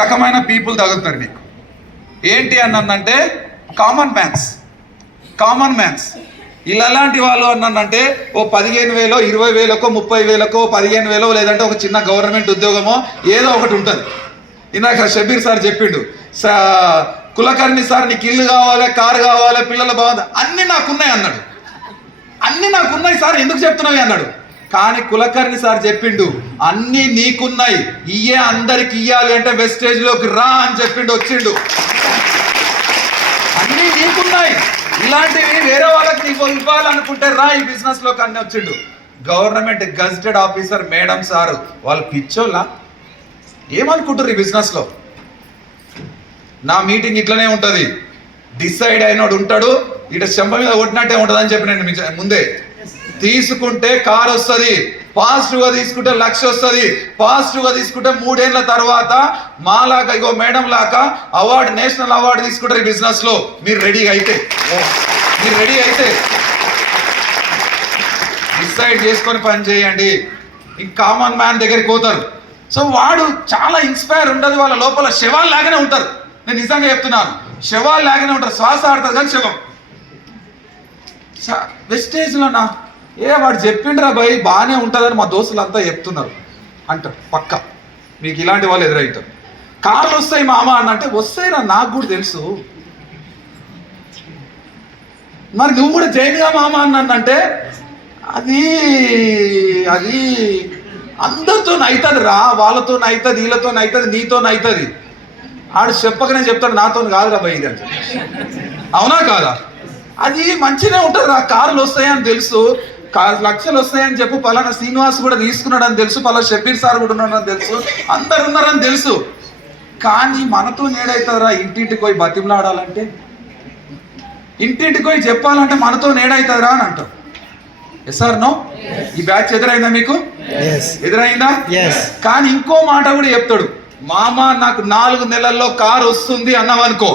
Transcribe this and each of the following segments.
రకమైన పీపుల్ తగులుతారు నీకు. ఏంటి అన్నంటే కామన్ మ్యాన్స్ ఇలాంటి వాళ్ళు అన్నంటే ఓ 15,000 20,000 30,000 15,000 లేదంటే ఒక చిన్న గవర్నమెంట్ ఉద్యోగమో ఏదో ఒకటి ఉంటుంది. ఇందాక షబీర్ సార్ చెప్పిండు, కులకర్ణి సార్ నీకు ఇల్లు కావాలి, కారు కావాలి, పిల్లలు బాగుంది, అన్నీ నాకున్నాయి అన్నాడు. అన్నీ నాకున్నాయి సార్ ఎందుకు చెప్తున్నావు అన్నాడు. కానీ కులకర్ణి సార్ చెప్పిండు అన్నీ నీకున్నాయి, ఇయ్యే అందరికి ఇయ్యాలి అంటే వెస్టేజ్లోకి రా అని చెప్పిండు. వచ్చిండు, అన్నీ నీకున్నాయి, ఇలాంటివి వేరే వాళ్ళకి నీకు ఇవ్వాలనుకుంటే రా ఈ బిజినెస్లోకి అన్నీ వచ్చిండు. Government gazetted officer madam sir వాళ్ళు పిచ్చోళ్ళ ఏమనుకుంటారు ఈ బిజినెస్లో? నా మీటింగ్ ఇట్లనే ఉంటుంది, డిసైడ్ అయినోడు ఉంటాడు, ఇట చెంప మీద కొట్టినట్టే ఉంటుంది అని చెప్పి నేను ముందే. తీసుకుంటే కార్ వస్తుంది, పాజిటివ్గా తీసుకుంటే 1,00,000 వస్తుంది, పాజిటివ్గా తీసుకుంటే 3 ఏళ్ల తర్వాత మాలాగా ఇగో మేడం లాగా అవార్డు, నేషనల్ అవార్డు తీసుకుంటారు ఈ బిజినెస్లో. మీరు రెడీ అయితే డిసైడ్ చేసుకొని పని చేయండి. ఇంక కామన్ మ్యాన్ దగ్గరికి పోతారు. సో వాడు చాలా ఇన్స్పైర్ ఉండదు, వాళ్ళ లోపల శవాలు లాగానే ఉంటారు. నేను నిజంగా చెప్తున్నాను, శవాలు లాగానే ఉంటారు, శ్వాస ఆడుతుంది కానీ శవం. వెస్టేజ్లోనా వాడు చెప్పిండ్రా భయ్ బాగానే ఉంటుందని మా దోస్తులు అంతా చెప్తున్నారు అంటారు. పక్క మీకు ఇలాంటి వాళ్ళు ఎదురవుతారు. కార్లు వస్తాయి మామ అన్నంటే వస్తాయిరా, నాకు కూడా తెలుసు, మరి నువ్వు కూడా జైలుగా మామ అన్నంటే అది అందరితో అవుతుంది రా, వాళ్ళతో అవుతుంది, వీళ్ళతో అవుతుంది, నీతో అవుతుంది. ఆడు చెప్పకనే చెప్తాడు నాతో కాదురా భయ్ ఇది అంటే. అవునా కాదా? అది మంచిగా ఉంటుంది రా, కార్లు వస్తాయని తెలుసు, 1,00,000 వస్తాయని చెప్పు, పలానా శ్రీనివాస్ కూడా తీసుకున్నాడని తెలుసు, పలానా షబీర్ సార్ కూడా ఉన్నాడని తెలుసు, అందరు ఉన్నారని తెలుసు. కానీ మనతో నేడవుతుందిరా ఇంటింటికి పోయి బతిమలాడాలంటే, ఇంటింటికి పోయి చెప్పాలంటే మనతో నేడవుతుందిరా అని అంటారు. Yes or no? ఈ బ్యాచ్ ఎదురైందా మీకు? ఎదురైందా? కానీ ఇంకో మాట కూడా చెప్తాడు, మామ నాకు 4 నెలల్లో కారు వస్తుంది అన్నావనుకో,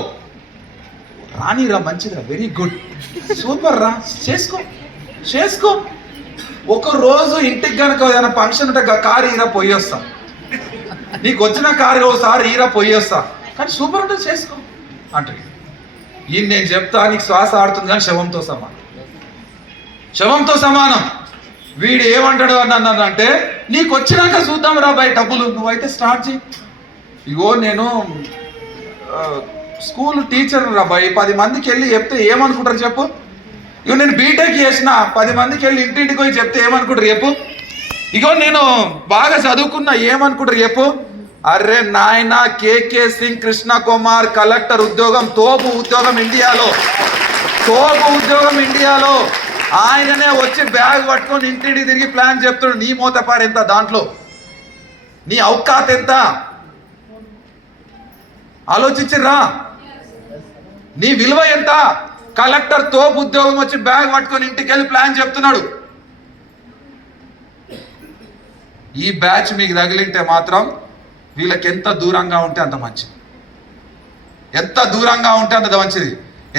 రానిరా మంచిదిరా, వెరీ గుడ్, సూపర్ రా, చేసుకో. ఒక రోజు ఇంటికి కనుక ఏదైనా ఫంక్షన్ ఉంటే కారు ఈరా పోయేస్తా, నీకు వచ్చిన కారు ఒకసారి ఈరా పోయేస్తా, కానీ సూపర్ ఉంటుంది చేసుకో అంటే. ఈ నేను చెప్తా నీకు శ్వాస ఆడుతుంది కానీ శవంతో సమానం. వీడు ఏమంటాడు అన్నానంటే నీకు వచ్చినాక చూద్దాం రా బాయ్ డబ్బులు, నువ్వైతే స్టార్ట్ చేయి. ఇగో నేను స్కూల్ టీచర్ రా బాయ్, 10 మందికి వెళ్ళి చెప్తే ఏమనుకుంటారు చెప్పు? ఇగో నేను బీటెక్ చేసిన, 10 మందికి వెళ్ళి ఇంటింటికి పోయి చెప్తే ఏమనుకుంటారు చెప్పు? ఇగో నేను బాగా చదువుకున్నా, ఏమనుకుంటారు చెప్పు? అర్రే నాయన కేకే సింగ్ కృష్ణ కుమార్ కలెక్టర్ ఉద్యోగం, తోపు ఉద్యోగం ఇండియాలో ఆయననే వచ్చి బ్యాగ్ పట్టుకొని ఇంటింటికి తిరిగి ప్లాన్ చెప్తాడు. నీ మోతపారు ఎంత, దాంట్లో నీ ఔకాత్ ఎంత ఆలోచించరా? నీ విలువ ఎంత? కలెక్టర్ తోపు ఉద్యోగం వచ్చి బ్యాగ్ పట్టుకొని ఇంటికి వెళ్ళి ప్లాన్ చెప్తున్నాడు. ఈ బ్యాచ్ మీకు తగిలింటే మాత్రం వీళ్ళకి ఎంత దూరంగా ఉంటే అంత మంచిది,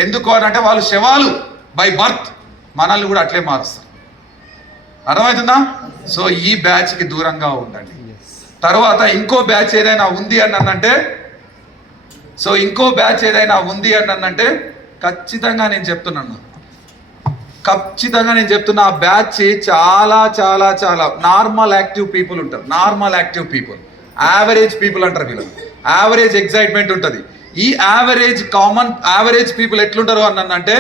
ఎందుకు అంటే వాళ్ళు శవాలు బై బర్త్, మనల్ని కూడా అట్లే మారుస్తారు. అర్థమవుతుందా? సో ఈ బ్యాచ్కి దూరంగా ఉండండి. తర్వాత ఇంకో బ్యాచ్ ఏదైనా ఉంది అన్నంటే ఖచ్చితంగా నేను చెప్తున్నా ఆ బ్యాచ్ చాలా చాలా చాలా నార్మల్ యాక్టివ్ పీపుల్ ఉంటారు. యావరేజ్ పీపుల్ అంటారు వీళ్ళు. యావరేజ్ ఎగ్జైట్మెంట్ ఉంటుంది. ఈ యావరేజ్ పీపుల్ ఎట్లుంటారు అన్నంటే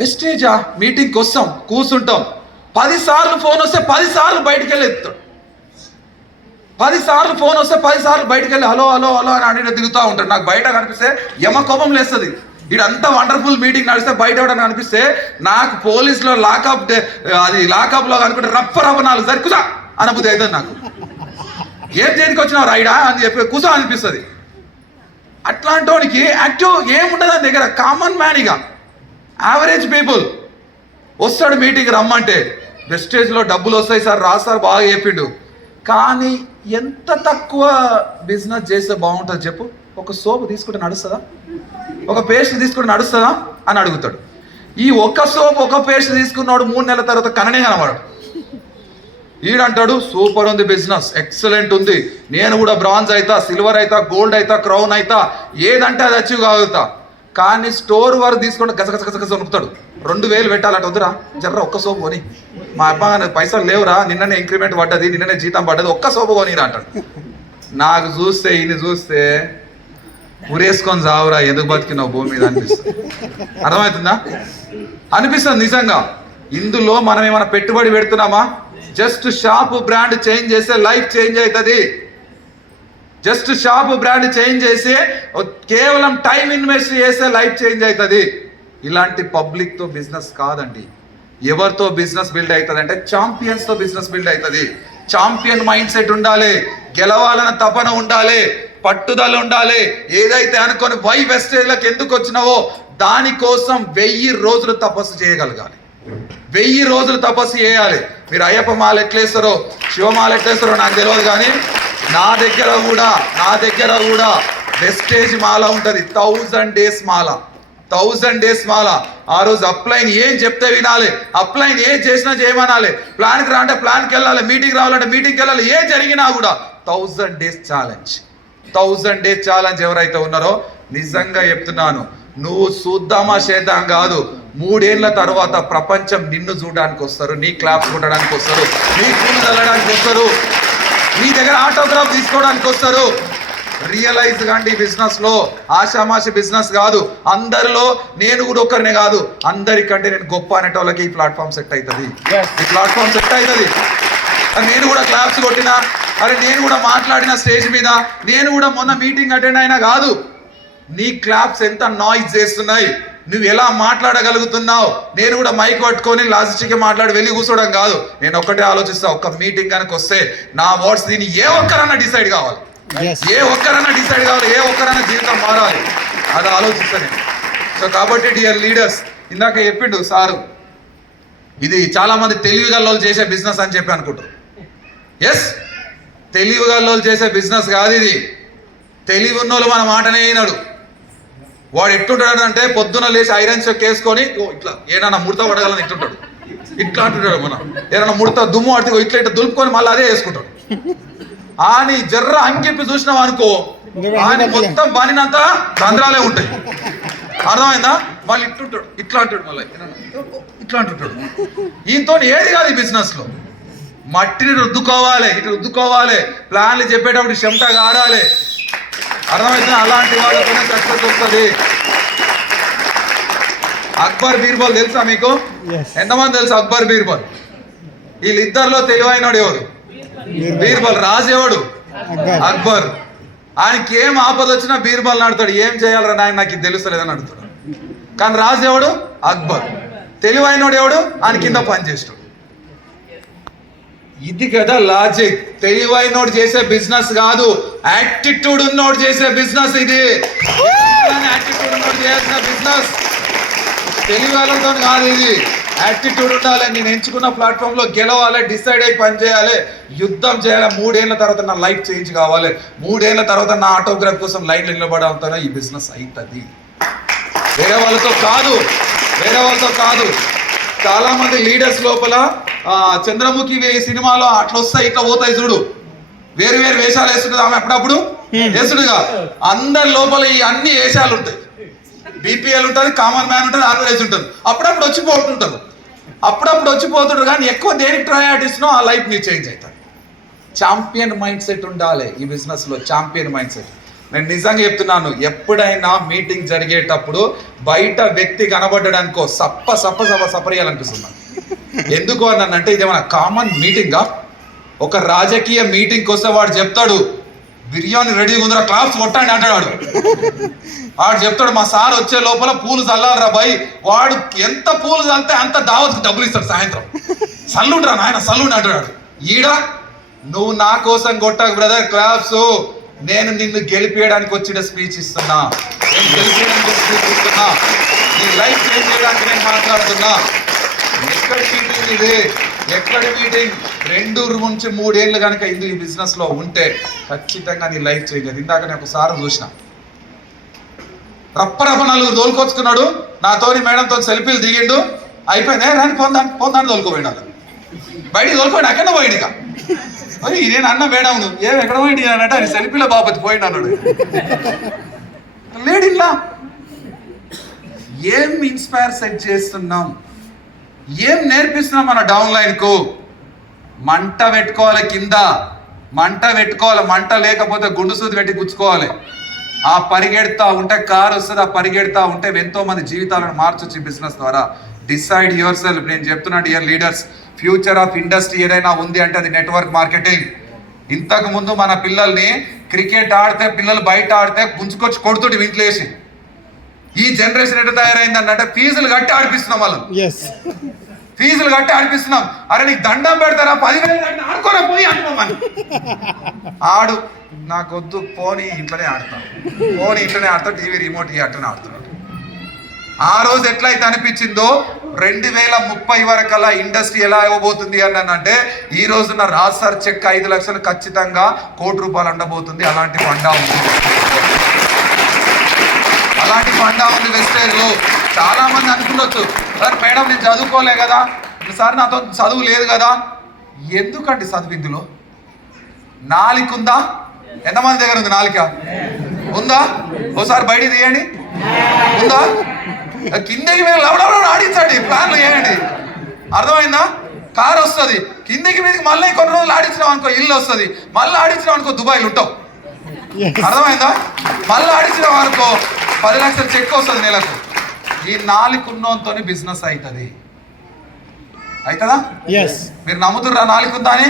వెస్టేజా మీటింగ్కి వస్తాం, కూర్చుంటాం, 10 సార్లు ఫోన్ వస్తే 10 సార్లు బయటికి వెళ్ళి ఎత్తాడు. 10 సార్లు ఫోన్ వస్తే 10 సార్లు బయటికి వెళ్ళి హలో అని తిరుగుతూ ఉంటాడు. నాకు బయట కనిపిస్తే యమ కోపం లేస్తుంది. ఇదంతా వండర్ఫుల్ మీటింగ్ నడిస్తే బయట ఎవడని కనిపిస్తే నాకు పోలీసులో లాకప్లో కనుకుంటే రప్ప 4 సరికుదా అనుభూతి అవుతుంది. నాకు ఏం దేనికి వచ్చినావు రైడా అని చెప్పి కూసా అనిపిస్తుంది. అట్లాంటి వాడికి యాక్టివ్ ఏముండదు అని దగ్గర. కామన్ మ్యాన్ ఇక యావరేజ్ పీపుల్ వస్తాడు మీటింగ్ రమ్మంటే, వెస్టేజ్లో డబ్బులు వస్తాయి సార్, రాస్తారు, బాగా చెప్పిండు. కానీ ఎంత తక్కువ బిజినెస్ చేస్తే బాగుంటుంది చెప్పు? ఒక సోపు తీసుకుంటే నడుస్తుందా? ఒక పేస్ట్ తీసుకుంటే నడుస్తుందా అని అడుగుతాడు. ఈ ఒక్క సోప్ ఒక పేస్ట్ తీసుకున్నాడు 3 నెలల తర్వాత కననే కనవాడు. ఈడంటాడు సూపర్ ఉంది బిజినెస్, ఎక్సలెంట్ ఉంది, నేను కూడా బ్రాంజ్ అవుతా, సిల్వర్ అవుతా, గోల్డ్ అవుతా, క్రౌన్ అవుతా, ఏదంటే అది అచీవ్ కాగలుగుతా. కానీ స్టోర్ వరకు తీసుకుంటే గసగసగసగస వణుకుతాడు. 2000 పెట్టాలట, వద్దురా జర్ర ఒక్క సోపు కొని, మా అబ్బా పైసలు లేవురా, నిన్ననే ఇంక్రిమెంట్ పడ్డది, నిన్ననే జీతం పడ్డది, ఒక్క సోపు కొనిరా అంటాడు. నాకు చూస్తే ఈయన చూస్తే ఉరేసుకొని చావురా, ఎందుకు బతికినావు భూమి మీద అనిపిస్తుంది. అర్థమవుతుందా? అనిపిస్తుంది నిజంగా. ఇందులో మనం ఏమైనా పెట్టుబడి పెడుతున్నామా? జస్ట్ షాప్ బ్రాండ్ చేంజ్ చేస్తే లైఫ్ చేంజ్ అవుతుంది. జస్ట్ షాప్ బ్రాండ్ చేంజ్ చేసి కేవలం టైం ఇన్వెస్ట్ చేస్తే లైఫ్ చేంజ్ అవుతుంది. ఇలాంటి పబ్లిక్తో బిజినెస్ కాదండి. ఎవరితో బిజినెస్ బిల్డ్ అవుతుంది అంటే ఛాంపియన్స్తో బిజినెస్ బిల్డ్ అవుతుంది. ఛాంపియన్ మైండ్ సెట్ ఉండాలి, గెలవాలన్న తపన ఉండాలి, పట్టుదల ఉండాలి. ఏదైతే అనుకొని వై వెస్టేజ్లకు ఎందుకు వచ్చినావో దానికోసం 1000 రోజులు తపస్సు చేయగలగాలి. 1000 రోజులు తపస్సు చేయాలి. మీరు అయ్యప్ప మాల ఎట్లేస్తారో, శివమాల ఎట్లేస్తారో నాకు తెలియదు, కానీ నా దగ్గర కూడా వెస్టేజ్ మాల ఉంటుంది. 1000 days మాల, 1000 days మాల. ఆ రోజు అప్లైన్ ఏం చెప్తే వినాలి, అప్లైన్ ఏం చేసినా చేయమనాలి, ప్లాన్కి రా అంటే ప్లాన్కి వెళ్ళాలి, మీటింగ్ రావాలంటే మీటింగ్కి వెళ్ళాలి. ఏ జరిగినా కూడా 1000 days ఛాలెంజ్. 1000 days ఛాలెంజ్ ఎవరైతే ఉన్నారో నిజంగా చెప్తున్నాను, నువ్వు చూద్దామా చేద్దాం కాదు, 3 ఏళ్ల తర్వాత ప్రపంచం నిన్ను చూడడానికి వస్తారు, నీ క్లాప్స్ కొట్టడానికి వస్తారు, నీ పూలు చల్లడానికి వస్తారు, నీ దగ్గర ఆటోగ్రాఫ్ తీసుకోవడానికి వస్తారు. రియలైజ్ కాండి, బిజినెస్ లో ఆషామాషి బిజినెస్ కాదు. అందరిలో నేను కూడా ఒక్కరినే కాదు, అందరికంటే నేను గొప్ప అనేటోళ్ళకి ఈ ప్లాట్ఫామ్ సెట్ అవుతుంది. ఈ ప్లాట్ఫామ్ సెట్ అవుతుంది. నేను కూడా క్లాప్స్ కొట్టినా, అరే నేను కూడా మాట్లాడిన స్టేజ్ మీద, నేను కూడా మొన్న మీటింగ్ అటెండ్ అయినా కాదు. నీ క్లాప్స్ ఎంత నాయిస్ చేస్తున్నాయి, నువ్వు ఎలా మాట్లాడగలుగుతున్నావు. నేను కూడా మైక్ పట్టుకొని లాజిస్టిక్ మాట్లాడి వెళ్ళి కూర్చోవడం కాదు. నేను ఒక్కటే ఆలోచిస్తా, ఒక్క మీటింగ్ కనుక వస్తే నా వర్డ్స్ దీన్ని ఏ ఒక్కరన్నా డిసైడ్ కావాలి, ఏ ఒక్కరన్నా డిసైడ్ కావాలి, ఏ ఒక్కరన్నా జీవితం మారాలి, అది ఆలోచిస్తా నేను. సో కాబట్టి డియర్ లీడర్స్, ఇందాక చెప్పిండు సారు, ఇది చాలా మంది తెలివిగల్లోళ్ళు చేసే బిజినెస్ అని చెప్పి అనుకుంటారు. ఎస్, తెలివిగల్లోళ్ళు చేసే బిజినెస్ కాదు ఇది. తెలివి ఉన్నోళ్ళు మన మాటనే అయినాడు. వాడు ఎట్టుంటాడు అంటే పొద్దున లేచి ఐరన్ చెక్ వేసుకొని ఇట్లా ఏదైనా ముడత పడగలని ఇట్టుంటాడు, ఇట్లా అంటుంటాడు. మనం ఏదైనా ముడత దుమ్ము ఆడితే ఇట్లా ఇట్లా దులుపుకొని మళ్ళీ అదే వేసుకుంటాడు. అని జర్ర అంకెప్పి చూసినావు అనుకో, ఆయన మొత్తం బానినంత రంధ్రాలే ఉంటాయి. అర్థమైందా? మళ్ళీ ఇట్టుంటాడు, ఇట్లా అంటాడు, మళ్ళీ ఇట్లా అంటుంటాడు. ఈయనతో ఏది కాదు ఈ బిజినెస్ లో. మట్టిని రుద్దుకోవాలి, ఇటు రుద్దుకోవాలి, ప్లాన్లు చెప్పేటప్పుడు చెమటగా ఆడాలి. అర్థమైతే అలాంటి వాళ్ళతోనే సక్సెస్ వస్తుంది. అక్బర్ బీర్బల్ తెలుసా మీకు? ఎంతమంది తెలుసు అక్బర్ బీర్బల్? వీళ్ళిద్దరిలో తెలివైనడు ఎవరు? బీర్బల్. రాజు ఎవడు? అక్బర్. ఆయనకి ఏం ఆపద వచ్చినా బీర్బల్ నడుతాడు, ఏం చేయాలరా నాయన నాకు ఇది తెలుస్తలేదని అడుగుతాడు. కానీ రాజు ఎవడు? అక్బర్. తెలివైనడు ఎవడు? ఆయన కింద పనిచేస్తాడు. ఇది కదా లాజిక్. తెలివైనోడు చేసే బిజినెస్ కాదు, యాటిట్యూడ్ ఉన్నోడు చేసే బిజినెస్ ఇది. యాటిట్యూడ్ ఉన్నోడు చేయాల్సిన బిజినెస్, తెలివితో కాదు ఇది. యాటిట్యూడ్ ఉండాలి. నేను ఎంచుకున్న ప్లాట్ఫామ్ లో గెలవాలి, డిసైడ్ అయి పని చేయాలి, యుద్ధం చేయాలి. 3 ఏళ్ల తర్వాత నా లైఫ్ చేంజ్ కావాలి, 3 ఏళ్ల తర్వాత నా ఆటోగ్రాఫ్ కోసం లైన్లో నిలబడాలతోనే ఈ బిజినెస్ అవుతుంది. వేరే వాళ్ళతో కాదు. చాలా మంది లీడర్స్ లోపల చంద్రముఖి సినిమాలో అట్లా వస్తాయి, ఇట్లా పోతాయి చూడు, వేరు వేషాలు వేస్తుంటుంది ఆమె అప్పుడప్పుడు వేసుడుగా. అందరి లోపల ఈ అన్ని వేషాలు ఉంటాయి. బీపీఎల్ ఉంటుంది, కామన్ మ్యాన్ ఉంటుంది, ఆర్వరేజ్ ఉంటుంది. అప్పుడప్పుడు వచ్చిపోతుంటారు. కానీ ఎక్కువ దేనికి ప్రయారిటీస్నో ఆ లైఫ్ నీ చేంజ్ అవుతుంది. ఛాంపియన్ మైండ్ సెట్ ఉండాలి ఈ బిజినెస్ లో, ఛాంపియన్ మైండ్ సెట్. నేను నిజంగా చెప్తున్నాను, ఎప్పుడైనా మీటింగ్ జరిగేటప్పుడు బయట వ్యక్తి కనబడడానికో సపరియాలనిపిస్తుంది. ఎందుకు అన్నానంటే ఇదేమన్నా కామన్ మీటింగా? ఒక రాజకీయ మీటింగ్ వస్తే వాడు చెప్తాడు బిర్యానీ రెడీగా ఉందిరా, క్లాప్స్ కొట్టండి అంటాడు. వాడు చెప్తాడు మా సార్ వచ్చే లోపల పూలు చల్లాలరా బాయ్. వాడు ఎంత పూలు చల్లితే అంత దావత్కి డబ్బులు ఇస్తాడు. సాయంత్రం సల్లుండ్రా నాయన సల్లుండి అంటాడు. ఈడ నువ్వు నా కోసం కొట్టకు బ్రదర్ క్లాప్స్, నేను నిన్ను గెలిపేయడానికి వచ్చిన స్పీచ్ ఇస్తున్నా, నీ లైఫ్ చేంజ్ చేయడానికి నేను మాట్లాడుతున్నా. ఎక్కడి మీటింగ్ 2 నుంచి 3 ఏళ్ళు కనుక ఈ బిజినెస్ లో ఉంటే ఖచ్చితంగా నీ లైఫ్ చేంజ్ అయ్యింది. ఇందాక నేను ఒకసారి చూసిన, రప్ప 4 తోలుకొచ్చుకున్నాడు, నాతోని మేడంతో సెల్ఫీలు దిగిండు, అయిపోయింది రాని పొందాన్ని తోలుకోపోయినాడు. బయటికి తోలుకోండి అక్కడ పోయిండిగా మరి ఇదేం అన్న మేడం నువ్వు ఎక్కడ పోయింది అన్నట్టు ఆయన సెల్ఫీలో బాపతి పోయిండు అన్నాడు. లేడిల్లా ఏం ఇన్స్పైర్ సెట్ చేస్తున్నాం, ఏం నేర్పిస్తున్నాం మన డౌన్ లైన్కు? మంట పెట్టుకోవాలి, కింద మంట పెట్టుకోవాలి, మంట లేకపోతే గుండు సూది పెట్టి గుచ్చుకోవాలి. ఆ పరిగెడతా ఉంటే కారు వస్తుంది, ఆ పరిగెడతా ఉంటే ఎంతో మంది జీవితాలను మార్చొచ్చు బిజినెస్ ద్వారా. Decide your self. నేను చెప్తున్నాను dear leaders, future of industry ఏదైనా ఉంది అంటే అది నెట్వర్క్ మార్కెటింగ్. ఇంతకు ముందు మన పిల్లల్ని క్రికెట్ ఆడితే పిల్లలు బయట ఆడితే గుంజుకొచ్చి కొడుతుంటే ఇంట్లో వేసి. ఈ జనరేషన్ ఎట్లా తయారైందని అంటే ఫీజులు కట్టి ఆడిపిస్తున్నాం వాళ్ళని, ఫీజులు కట్టి ఆడిపిస్తున్నాం. అరే నీకు దండం పెడతారా 10,000 ఆడుకోరా పోయి అంటున్నామని. ఆడు నాకొద్దు పోనీ ఇంట్లోనే ఆడతాను, పోనీ ఇంట్లోనే ఆడతా, టీవీ రిమోట్ అట్లనే ఆడుతున్నాడు. ఆ రోజు ఎట్లయితే అనిపించిందో 2030 వరకల్లా ఇండస్ట్రీ ఎలా ఇవ్వబోతుంది అని అంటే ఈ రోజున రాజు చెక్ 5 లక్షలు ఖచ్చితంగా ₹1,00,00,000 ఉండబోతుంది. అలాంటి ఫండా ఉంది, అలాంటి ఫండా ఉంది వెస్టేజ్ లో. చాలా మంది అనుకుండొచ్చు, సార్ మేడం నేను చదువుకోలే కదా, సార్ నాతో చదువు లేదు కదా. ఎందుకండి చదువు ఇందులో? నాలిక ఉందా? ఎంతమంది దగ్గర ఉంది నాలిక? ఉందా? ఓసారి బయట తీయండి. ఉందా? కిందకి మీద లవడవడ ఆడించండి, ప్లాన్లు వేయండి. అర్థమైందా? కారు వస్తుంది, కిందకి మీదకి మళ్ళీ కొన్ని రోజులు ఆడించినాం అనుకో ఇల్లు వస్తుంది, మళ్ళీ ఆడించినాం అనుకో దుబాయ్లు ఉంటావు. అర్థమైందా? మళ్ళీ ఆడించినాం అనుకో 10 లక్షలు చెక్ వస్తుంది నెలకు. ఈ 4 ఉన్నోంతో బిజినెస్ అవుతుంది. అవుతుందా? మీరు నమ్ముతుర్రా 4 ఉందా అని?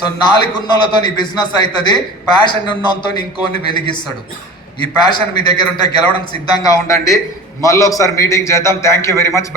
సో 4 ఉన్నోళ్ళతో బిజినెస్ అవుతుంది. ప్యాషన్ ఉన్నోంతో ఇంకోని వెలిగిస్తాడు. ఈ ప్యాషన్ మీ దగ్గర ఉంటే గెలవడానికి సిద్ధంగా ఉండండి. మళ్ళీ ఒకసారి మీటింగ్ చేద్దాం. Thank you very much.